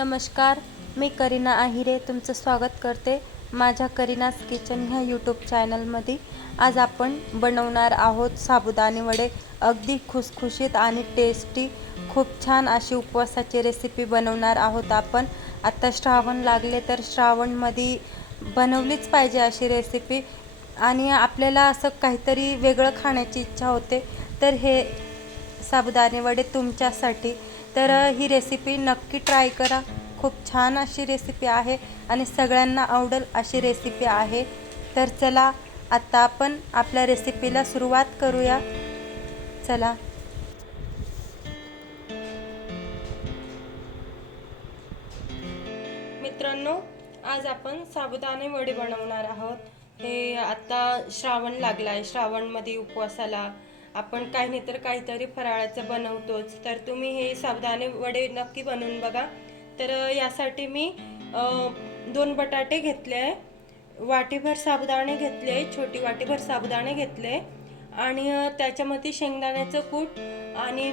नमस्कार, मी करीना आहिरे तुमचं स्वागत करते माझ्या करीनाज किचन ह्या यूट्यूब चॅनलमध्ये। आज आपण बनवणार आहोत साबुदाणे वडे। अगदी खुसखुशीत आणि टेस्टी खूप छान अशी उपवासाची रेसिपी बनवणार आहोत आपण। आता श्रावण लागले तर श्रावणमध्ये बनवलीच पाहिजे अशी रेसिपी आणि आपल्याला असं काहीतरी वेगळं खाण्याची इच्छा होते, तर हे साबुदाणे वडे तुमच्यासाठी। तर ही रेसिपी नक्की ट्राय करा। खूप छान अशी रेसिपी आहे आणि सगळ्यांना आवडेल अशी रेसिपी आहे। तर चला आता आपण आपल्या रेसिपीला सुरुवात करूया। चला मित्रांनो, आज आपण साबुदाणे वडे बनवणार आहोत। हे आता श्रावण लागलाय, श्रावणमध्ये उपवासाला आपण काही नाही तर काहीतरी फराळाचं बनवतोच। तर तुम्ही हे साबुदाणे वडे नक्की बनवून बघा। तर यासाठी मी 2 बटाटे घेतले, वाटीभर साबुदाणे घेतले, छोटी वाटीभर साबुदाणे घेतले आणि त्याच्यामध्ये शेंगदाण्याचं कूट आणि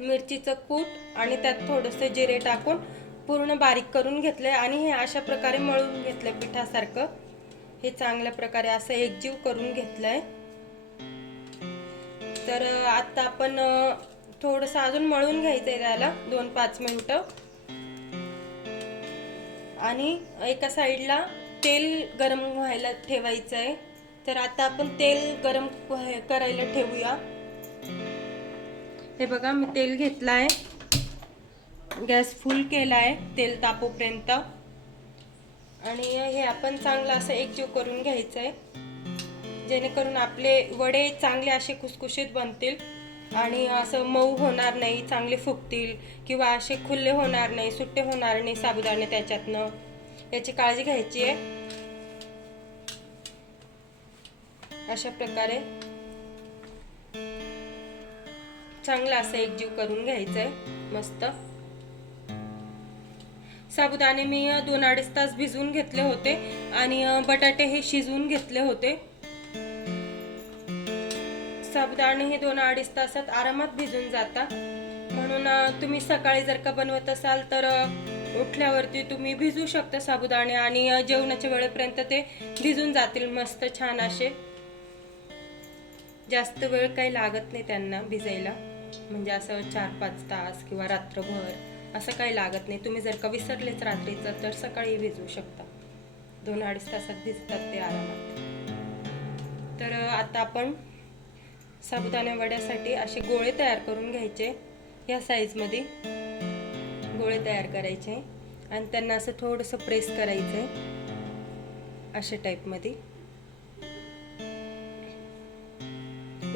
मिरचीचं कूट आणि त्यात थोडंसं जिरे टाकून पूर्ण बारीक करून घेतले आणि हे अशा प्रकारे मळून घेतले पिठासारखं। हे चांगल्या प्रकारे असं एकजीव करून घेतलंय। तर आता आपण थोडंसं अजून मळून घ्यायचंय त्याला 2-5 मिनिटं आणि एका साईडला तेल गरम व्हायला ठेवायचंय। तर आता आपण तेल गरम करायला ठेवूया। हे बघा, मी तेल घेतलाय, गॅस फुल केलाय तेल तापोपर्यंत आणि हे आपण चांगलं असं एकजीव करून घ्यायचंय, जेणेकरून आपले वडे चांगले असे खुसखुशीत बनतील आणि असं मऊ होणार नाही, चांगले फुगतील किंवा असे खुले होणार नाही, सुट्टे होणार नाही साबुदाणे त्याच्यातनं। याची काळजी घ्यायची आहे। अशा प्रकारे चांगलं असं एकजीव करून घ्यायचंय मस्त। साबुदाणे मी 2-2.5 तास भिजवून घेतले होते आणि बटाटे हे शिजवून घेतले होते। साबुदाणे हे 2-2.5 तासात आरामात भिजून जातात, म्हणून तुम्ही सकाळी जर का बनवत असाल तर उठल्यावरती तुम्ही भिजू शकता साबुदाणे आणि जेवणाच्या वेळेपर्यंत ते भिजून जातील मस्त छान असे। जास्त वेळ काही लागत नाही त्यांना भिजायला, म्हणजे असं 4-5 तास किंवा रात्रभर असं काही लागत नाही। तुम्ही जर का विसरलेच रात्रीचं तर सकाळी भिजवू शकता। 2-2.5 तासात भिजतात ते आरामात। तर आता आपण साबुदाणे वड्यासाठी असे गोळे तयार करून घ्यायचे। या साईज मध्ये गोळे तयार करायचे आणि त्यांना असं थोडंसं प्रेस करायचंय अशा टाइप मध्ये।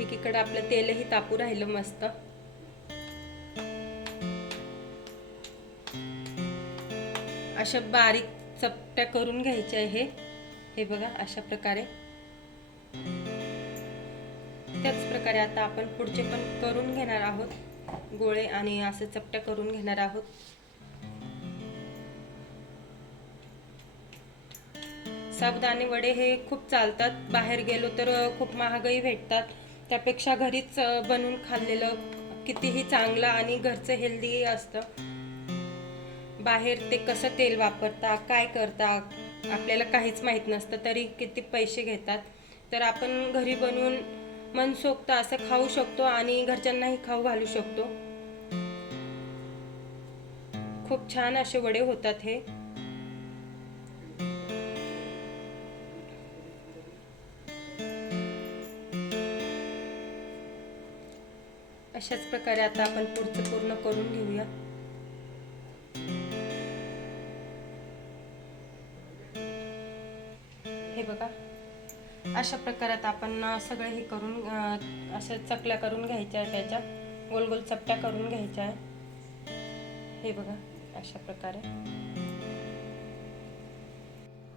एकीकडे आपलं तेलही तापू राहिलं मस्त। अशा बारीक चपट्या करून घ्यायच्या आहे। हे बघा अशा प्रकारे। त्याच प्रकारे आता आपण पुढचे पण करून घेणार आहोत गोळे आणि असं चपट्या करून घेणार आहोत। साबुदाणे वडे हे खूप चालतात, बाहेर गेलो तर खूप महागही भेटतात, त्यापेक्षा घरीच बनवून खाल्लेलं कितीही चांगलं आणि घरचं हेल्दी असतं। बाहेर ते कसं तेल वापरता, काय करता आपल्याला काहीच माहित नसतं, तरी किती पैसे घेतात। तर आपण घरी बनवून मनसोक्त असं खाऊ शकतो आणि घरच्यांनाही खाऊ घालू शकतो। खूप छान असे वडे होतात हे। अशाच प्रकारे आता आपण पुढचं पूर्ण करून घेऊया। हे बघा अशा प्रकारात आपण सगळे हे करून अशा चकल्या करून घ्यायच्या, त्याच्या गोल गोल चपट्या करून घ्यायच्या। हे बघा अशा प्रकारे।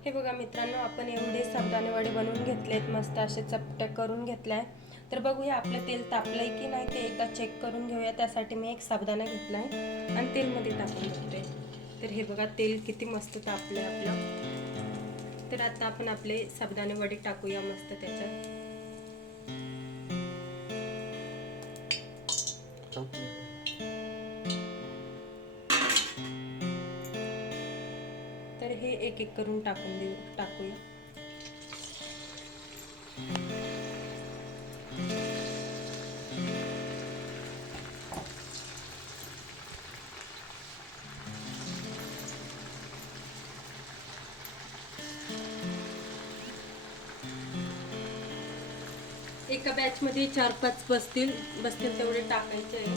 हे बघा मित्रांनो, आपण एवढे साबुदाणे वडे बनवून घेतलेत, मस्त असे चपट्या करून घेतल्या। तर बघूया आपलं तेल तापलंय की नाही ते एकदा चेक करून घेऊया। त्यासाठी मी एक साबुदाणा घेतलाय आणि तेलमध्ये टाकून घेतोय। तर हे बघा तेल किती मस्त तापलंय आपलं। तर आता आपण आपले साबुदाणे वडे टाकूया मस्त त्याच्यात। हे एक एक करून टाकूया. एका बॅच मध्ये 4-5 बसतील तेवढे टाकायचे आहे.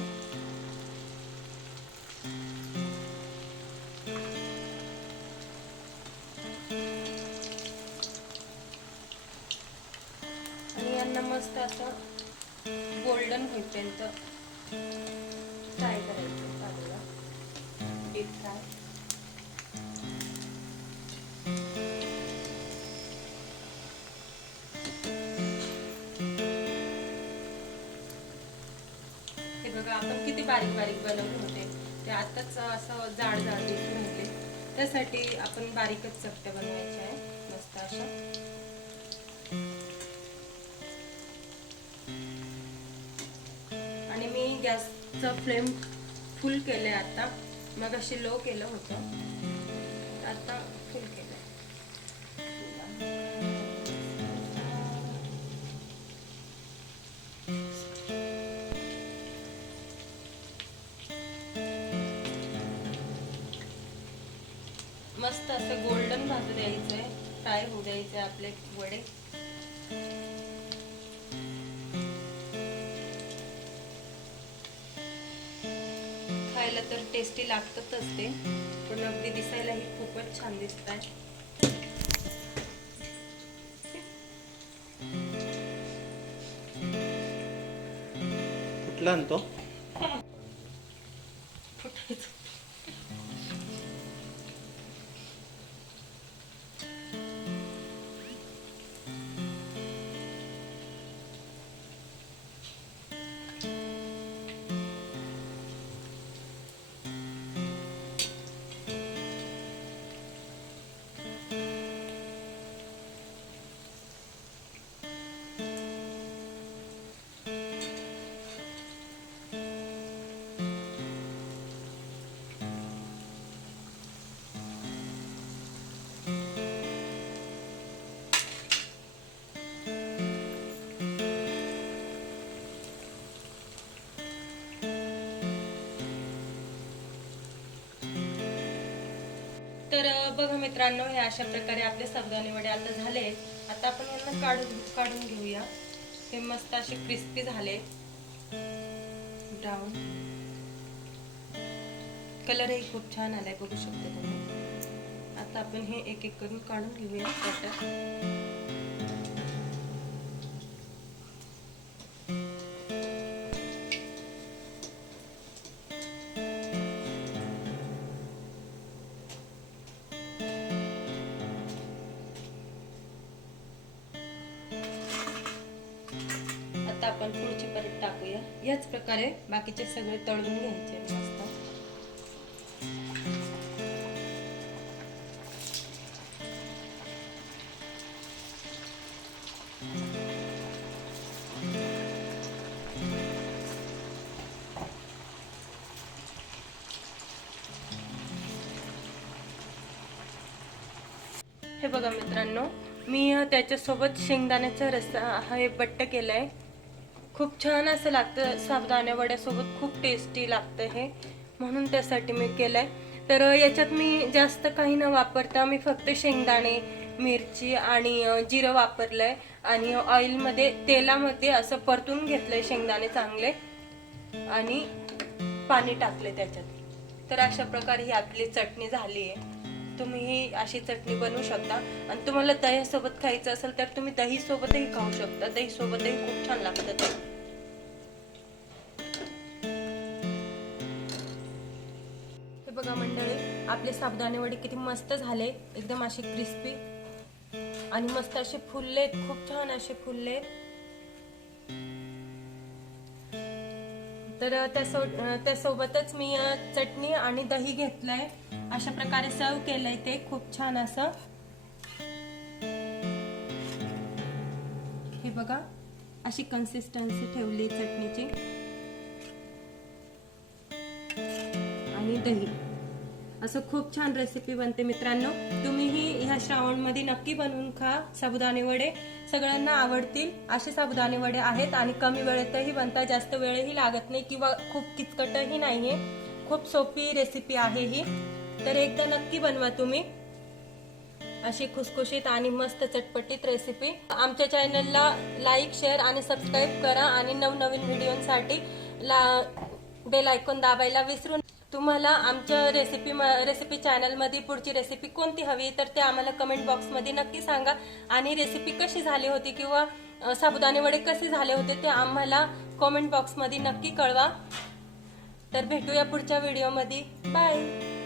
आणि यांना मस्त असं गोल्डन होईपर्यंत फ्राय करायचं, चालेल डीप फ्राय. हे बघा, आपण किती बारीक बारीक बनवले होते ते आताच असं जाड जाड दिसून होते. त्यासाठी आपण बारीकच चपट्या बनवायच्या आहे मस्त अशा. आणि मी गॅसचा फ्लेम फुल केलंय आता. मग अशी लो केलं होतं, आता फुल केलंय. मस्त असं गोल्डन भाजू द्यायचंय, फ्राय होऊ द्यायचे आपले वडे. खायला तर टेस्टी लागतातच ते, पण अगदी दिसायलाही खूपच छान दिसतात. कुठला आणतो? तर बघा मित्रांनो, हे अशा प्रकारे आपले साबुदाणे वडे आता झाले. आता आपण यांना काढून घेऊया. हे मस्त असे क्रिस्पी झाले, ब्राऊन कलरही खूप छान आलाय, बघू शकता तुम्ही. आता आपण हे एक एक करून काढून घेऊया ताटात. आता आपण पुढची परत टाकूया. याच प्रकारे बाकीचे सगळे तळून घ्यायचे मस्त. हे बघा मित्रांनो, मी त्याच्यासोबत शेंगदाण्याचा रस्सा हे बट्ट केलाय. खूप छान असं लागतं, साबुदाणे वड्यासोबत खूप टेस्टी लागतं हे, म्हणून त्यासाठी मी केलंय. तर याच्यात मी जास्त काही न वापरता मी फक्त शेंगदाणे, मिरची आणि जिरं वापरलंय. आणि ऑइलमध्ये, तेलामध्ये असं परतून घेतलंय शेंगदाणे चांगले, आणि पाणी टाकले त्याच्यात. तर अशा प्रकारे ही आपली चटणी झाली आहे. तुम्ही ही अशी चटणी बनवू शकता. आणि तुम्हाला दह्यासोबत खायचं असेल तर तुम्ही दही सोबतही खाऊ शकता. दही सोबतही खूप छान लागतं ते. हे बघा मंडळी, आपले साबुदाणे वडे किती मस्त झाले, एकदम असे क्रिस्पी आणि मस्त असे फुललेत, खूप छान असे फुललेत. तर त्यासोबतच मी चटणी आणि दही घेतलंय, अशा प्रकारे सर्व केलंय ते खूप छान असं. हे बघा, अशी कन्सिस्टन्सी ठेवली चटणीची आणि दही. असं खूप छान रेसिपी बनते मित्रांनो. तुम्हीही ह्या श्रावणमध्ये नक्की बनवून खा साबुदाणे वडे. सगळ्यांना आवडतील असे साबुदाणे वडे आहेत आणि कमी वेळेतही बनतात, जास्त वेळही लागत नाही किंवा खूप किचकटही नाहीये. खूप सोपी रेसिपी आहे ही, तर एकदा नक्की बनवा तुम्ही अशी खुसखुशीत आणि मस्त चटपटीत रेसिपी. आमच्या चॅनलला लाईक, शेअर आणि सबस्क्राईब करा आणि नवनवीन व्हिडिओसाठी बेल आयकॉन दाबायला विसरू नका. तुम्हाला आमच्या रेसिपी चॅनलमध्ये पुढची रेसिपी कोणती हवी तर ते आम्हाला कमेंट बॉक्समध्ये नक्की सांगा. आणि रेसिपी कशी झाली होती किंवा साबुदाणे वडे कसे झाले होते ते आम्हाला कमेंट बॉक्समध्ये नक्की कळवा. तर भेटूया पुढच्या व्हिडिओमध्ये. बाय.